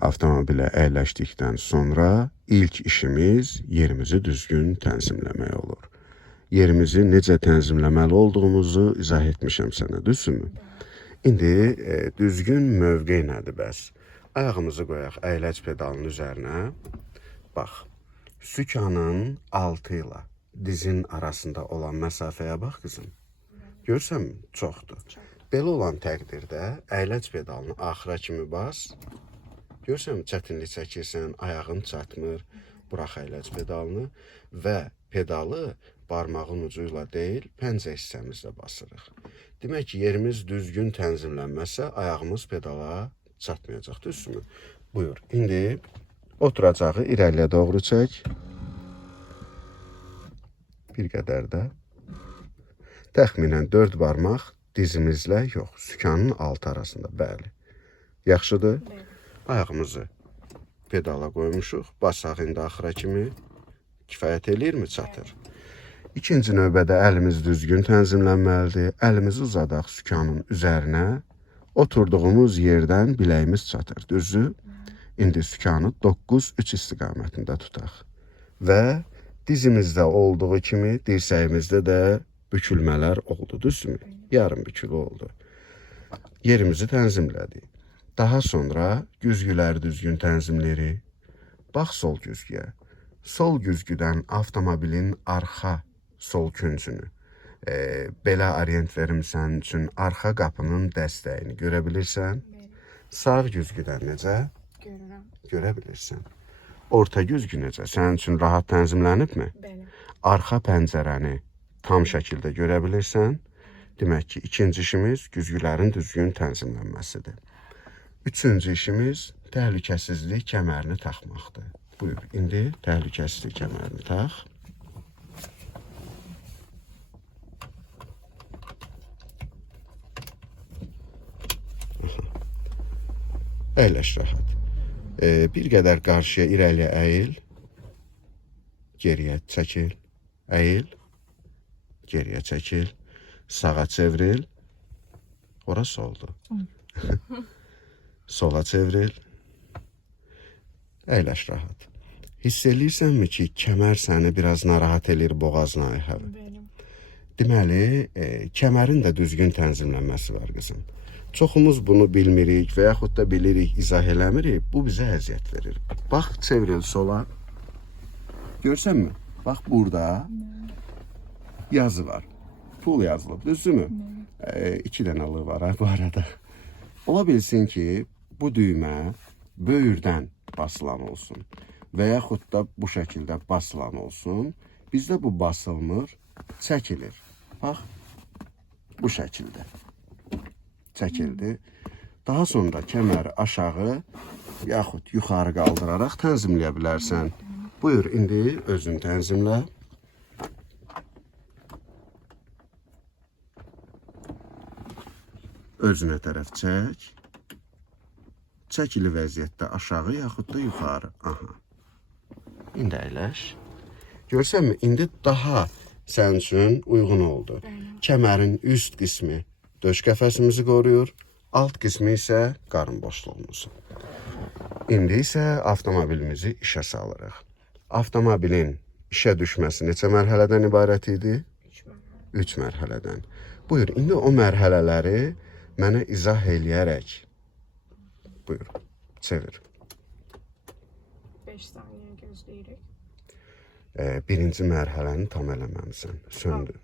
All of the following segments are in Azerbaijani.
Avtomobilə əyləşdikdən sonra ilk işimiz yerimizi düzgün tənzimləmək olur. Yerimizi necə tənzimləməli olduğumuzu izah etmişəm sənə, düzdürmü? İndi düzgün mövqe nədir bəs? Ayağımızı qoyaq əyləc pedalının üzərinə. Bax, sükanın altı ilə dizin arasında olan məsafəyə bax qızım. Görsən, çoxdur. Belə olan təqdirdə əyləc pedalını axıra kimi bas. Görsən, çətinlik çəkirsən, ayağın çatmır, burax əyləc pedalını və pedalı barmağın ucu ilə deyil, pəncə hissəmizlə basırıq. Demək ki, yerimiz düzgün tənzimlənməzsə, ayağımız pedala çatmayacaq, düzdürmü? Buyur, indi oturacağı irəliyə doğru çək. Bir qədər də. Təxminən 4 barmaq dizimizlə yox, sükanın altı arasında, bəli. Yaxşıdır? Ayağımızı pedala qoymuşuq. Basaq indi axıra kimi. Kifayət eləyirmi? Çatır. İkinci növbədə əlimiz düzgün tənzimlənməlidir. Əlimizi uzadaq sükanın üzərinə. Oturduğumuz yerdən biləyimiz çatır. Düzdür? İndi sükanı 9-3 istiqamətində tutaq. Və dizimizdə olduğu kimi dirsəyimizdə də bükülmələr oldu. Düzdürmü? Yarım bükülü oldu. Yerimizi tənzimlədik. Daha sonra güzgüləri düzgün tənzimləyirik. Bax sol güzgüyə. Sol güzgüdən avtomobilin arxa sol küncünü. Belə orient verim sənin üçün arxa qapının dəstəyini görə bilirsən. Sağ güzgüdən necə? Görürəm. Görə bilirsən. Orta güzgü necə? Sənin üçün rahat tənzimlənibmi? Bəli. Arxa pəncərəni tam şəkildə görə bilirsən. Demək ki, ikinci işimiz güzgülərin düzgün tənzimlənməsidir. Üçüncü işimiz təhlükəsizlik kəmərini taxmaqdır. Buyur, indi təhlükəsizlik kəmərini tax. Əyləş rahat. Bir qədər qarşıya irəliyə əyil. Geriyə çəkil. Əyil. Geriyə çəkil. Sağa çevril. Ora soldu. Sola çevril. Əyləş rahat. Hiss eləyirsənmi ki, kəmər səni biraz narahat eləyir boğazına ayhağı? Bəli. Deməli, kəmərin də düzgün tənzimlənməsi var qızım. Çoxumuz bunu bilmirik və yaxud da bilirik, izah eləmirik. Bu bizə əziyyət verir. Bax, çevril sola. Görsənmi? Bax, burada yazı var. Pul yazılıb, düzdürmü? 2 dənə lı var bu arada. Ola bilsin ki, bu düymə böyürdən basılan olsun və yaxud da bu şəkildə basılan olsun. Bizdə bu basılmır, çəkilir. Bax, bu şəkildə çəkildi. Daha sonra kəməri aşağı yaxud yuxarı qaldıraraq tənzimləyə bilərsən. Buyur, indi özün tənzimlə. Özünə tərəf çək. Çəkili vəziyyətdə aşağı yaxud da yuxarı. Aha. İndi əyləş. Görsənmi? İndi daha sənin üçün uyğun oldu. Kəmərin üst qismi döş qəfəsimizi qoruyur. Alt qismi isə qarın boşluğumuzu. İndi isə avtomobilimizi işə salırıq. Avtomobilin işə düşməsi neçə mərhələdən ibarət idi? 3 mərhələdən. Buyur, indi o mərhələləri mənə izah eləyərək. Buyur, çevir. 5 saniyə gözləyirik. Birinci mərhələni tam eləməmisən. Söndü.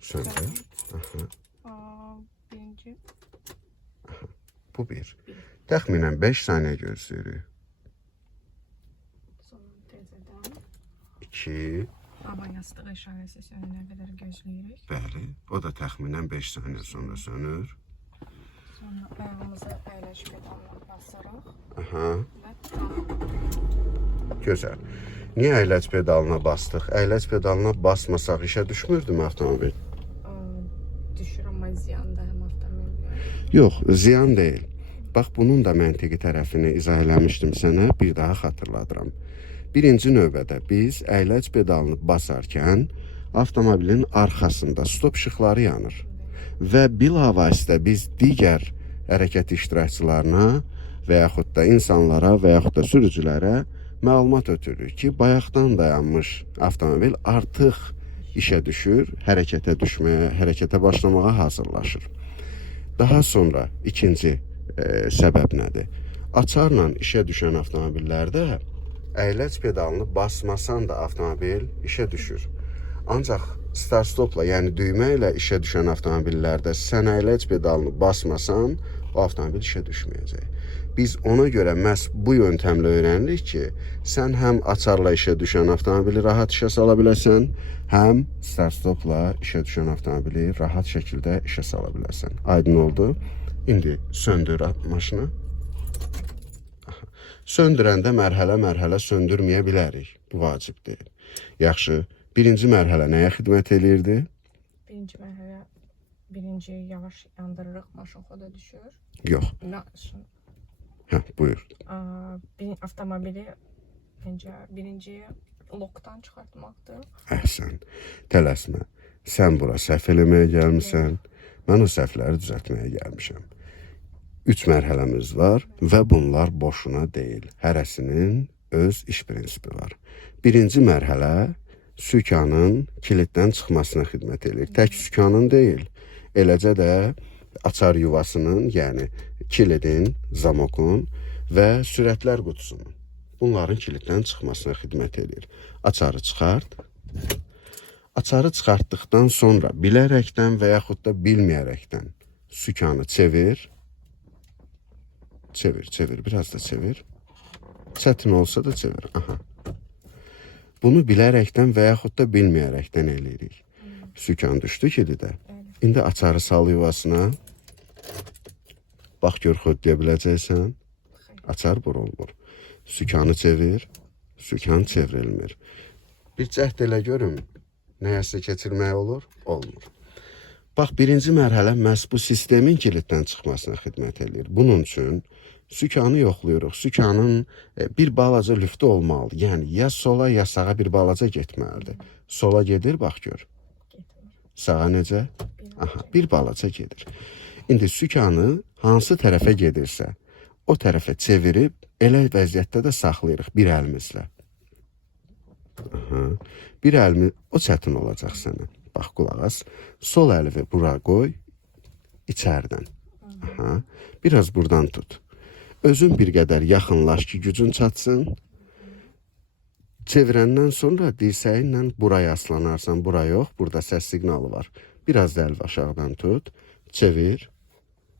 Söndü. Birinci. Bu bir. Təxminən 5 saniyə gözləyirik. Sonra təzədən. 2. Hava yastığı işarəsi sönənə qədər gözləyirik. Bəli. O da təxminən 5 saniyə sonra sönür. Sonra ayağımızı əyləş pedalına basarıq. Aha. Və tam. Gözəl. Niyə əyləc pedalına bastıq? Əyləc pedalına basmasaq işə düşmürdü avtomobil? Düşür, amma ziyan da həm avtomobilə. Yox, ziyan deyil. Bax, bunun da məntiqi tərəfini izah eləmişdim sənə, bir daha xatırladıram. Birinci növbədə biz əyləc pedalını basarkən avtomobilin arxasında stop işıqları yanır. Və bilavasitə biz digər hərəkət iştirakçılarına və yaxud da insanlara və yaxud da sürücülərə məlumat ötürürük ki, bayaqdan dayanmış avtomobil artıq işə düşür, hərəkətə başlamağa hazırlaşır. Daha sonra ikinci səbəb nədir? Açarla işə düşən avtomobillərdə əyləc pedalını basmasan da avtomobil işə düşür. Ancaq start-stopla, yəni düymə ilə işə düşən avtomobillərdə sən əyləc pedalını basmasan, o avtomobil işə düşməyəcək. Biz ona görə məhz bu yöntəmlə öyrənirik ki, sən həm açarla işə düşən avtomobili rahat işə sala biləsən, həm start-stopla işə düşən avtomobili rahat şəkildə işə sala biləsən. Aydın oldu? İndi söndür maşını. Söndürəndə mərhələ-mərhələ söndürməyə bilərik. Bu vacib deyil. Yaxşı. Birinci mərhələ nəyə xidmət eləyirdi? Birinci mərhələ, birinci yavaş yandırırıq, maşın xoda düşür. Yox. Buyur. Avtomobili birinci lokdan çıxartmaqdır. Əhsən. Tələsmə. Sən bura səhv eləməyə gəlmişsən. Mən o səhvləri düzəltməyə gəlmişəm. 3 mərhələmiz var və bunlar boşuna deyil. Hərəsinin öz iş prinsipi var. Birinci mərhələ sükanın kiliddən çıxmasına xidmət edir. Tək sükanın deyil, eləcə də açar yuvasının, yəni kilidin, zamokun və sürətlər qutusunun. Bunların kiliddən çıxmasına xidmət edir. Açarı çıxart. Açarı çıxartdıqdan sonra bilərəkdən və yaxud da bilməyərəkdən sükanı çevir. Çevir, biraz da çevir. Çətin olsa da çevir. Aha. Bunu bilərəkdən və yaxud da bilməyərəkdən eləyirik. Sükan düşdü kilidə. İndi açarı sal yuvasına. Bax gör xöddəyə biləcəksən. Açar burulmur. Sükanı çevir. Sükan çevrilmir. Bir cəhd elə görüm. Nəyəsə keçirmək olur? Olmur. Bax, birinci mərhələ məhz bu sistemin kiliddən çıxmasına xidmət edir. Bunun üçün sükanı yoxlayırıq. Sükanın bir balaca lüftü olmalıdır. Yəni, ya sola, ya sağa bir balaca getməlidir. Sola gedir, bax gör. Sağa necə? Aha, bir balaca gedir. İndi sükanı hansı tərəfə gedirsə, o tərəfə çevirib, elə vəziyyətdə də saxlayırıq bir əlimizlə. Aha, bir əlimi, o çətin olacaq sənə. Bax, qulaq as. Sol əlivi bura qoy, içərdən. Aha, biraz buradan tut. Özün bir qədər yaxınlaş ki, gücün çatsın. Çevirəndən sonra dirsəyinlə buraya aslanarsan. Bura yox, burada səs siqnalı var. Biraz da əlvi aşağıdan tut. Çevir.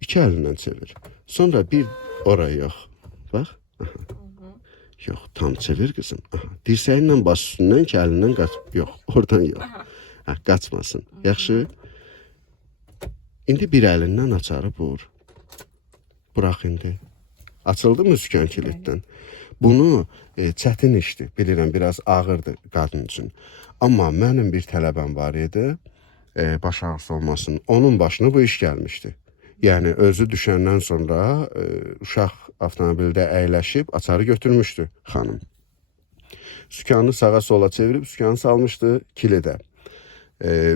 İki əlindən çevir. Sonra bir oraya yox. Bax. Aha. Yox, tam çevir qızım. Aha. Dirsəyinlə bas üstündən ki, əlindən qaç. Yox, oradan yox. Ha, qaçmasın. Yaxşı. İndi bir əlindən açarı vur. Bırax indi. Açıldı mı sükan kiliddən? Bunu çətin işdir. Bilirəm, biraz ağırdır qadın üçün. Amma mənim bir tələbəm var idi. Baş ağrısı olmasın. Onun başına bu iş gəlmişdi. Yəni, özü düşəndən sonra uşaq avtomobildə əyləşib açarı götürmüşdü xanım. Sükanı sağa sola çevirib sükanı salmışdı kilidə.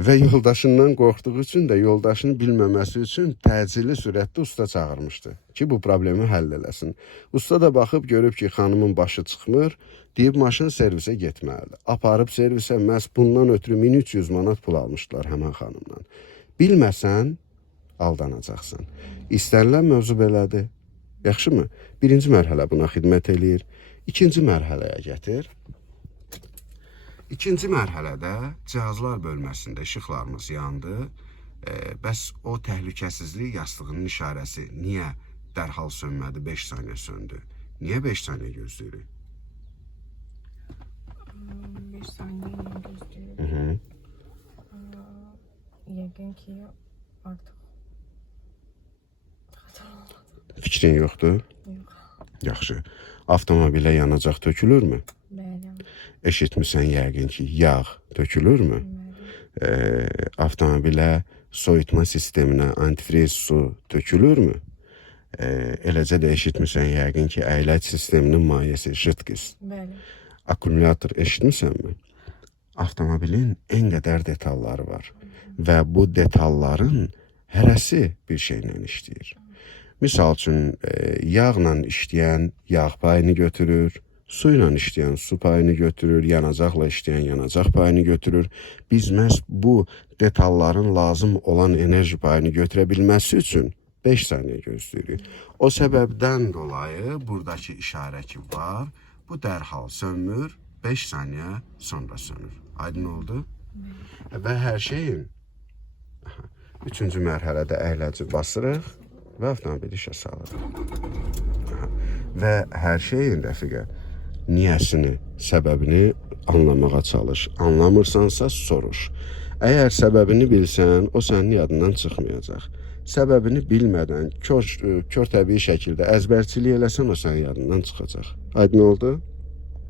Və yoldaşından qorxduğu üçün də yoldaşını bilməməsi üçün təcili sürətdə usta çağırmışdı ki, bu problemi həll eləsin. Usta da baxıb görüb ki, xanımın başı çıxmır, deyib maşın servisə getməlidir. Aparıb servisə məhz bundan ötürü 1300 manat pul almışdılar həmən xanımdan. Bilməsən, aldanacaqsan. İstənilən mövzu belədir. Yaxşı mı? Birinci mərhələ buna xidmət eləyir. İkinci mərhələyə gətir. İkinci mərhələdə cihazlar bölməsində işıqlarımız yandı. Bəs o təhlükəsizlik yastığının işarəsi niyə dərhal sönmədi, 5 saniyə söndü? Niyə 5 saniyə gözləyirik? 5 saniyə gözləyirik. Yəqin ki, artıq fikrin yoxdur? yox. Yaxşı. Avtomobilə yanacaq tökülürmü? Bəli. Eşitmisən yəqin ki, yağ tökülürmü? Avtomobilə soyutma sisteminə antifriz su tökülürmü? Eləcə də eşitmisən yəqin ki, əyləc sisteminin mayesi jıtqis. Bəli. Akkumulyator eşitmisənmi? Avtomobilin ən qədər detalları var və bu detalların hərəsi bir şeylə işləyir. Misal üçün, yağla işləyən yağ payını götürür, su ilə işləyən su payını götürür, yanacaqla işləyən yanacaq payını götürür. Biz məhz bu detalların lazım olan enerji payını götürə bilməsi üçün 5 saniyə gözləyirik. O səbəbdən dolayı buradakı işarə ki var, bu dərhal sönmür, 5 saniyə sonra sönür. Aydın oldu? Və hər şeyin 3-cü mərhələdə əyləci basırıq və avtomobili işə salırıq. Və hər şeyin rəfiqə niyəsini, səbəbini anlamağa çalış. Anlamırsansa soruş. Əgər səbəbini bilsən, o sənin yadından çıxmayacaq. Səbəbini bilmədən, kör təbii şəkildə əzbərçilik eləsən, o sənin yadından çıxacaq. Aydın oldu?